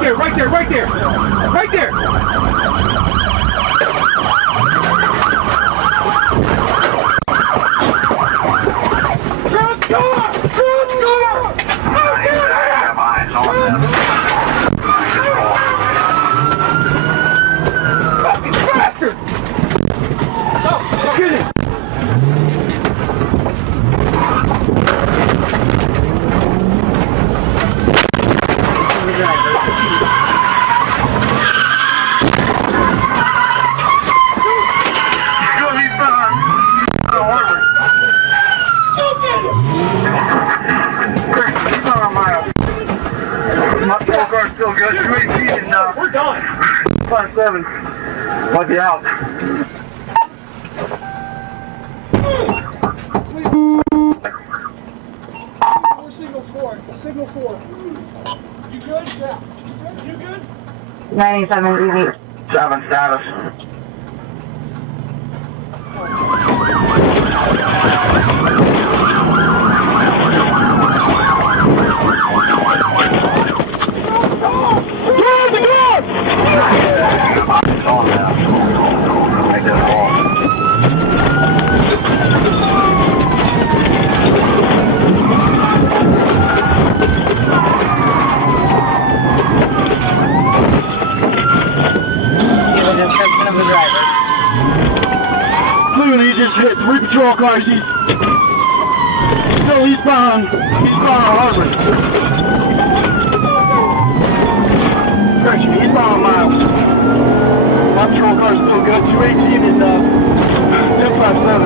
There, right there, right there! Right there! Front door! Front door! Have eyes on them. Fucking bastard! No, get it! Still good. 218 and We're done. 57. Lucky out. Signal 4. Signal 4. You good? Yeah. You good? 97 EV. 7 status. It's on now. Make that ball. Give a description of the driver. Look, he just hit 3 patrol cars. He's still eastbound. Eastbound Harvard. Correction, eastbound Miles. My patrol car's still good. 218 and 1057.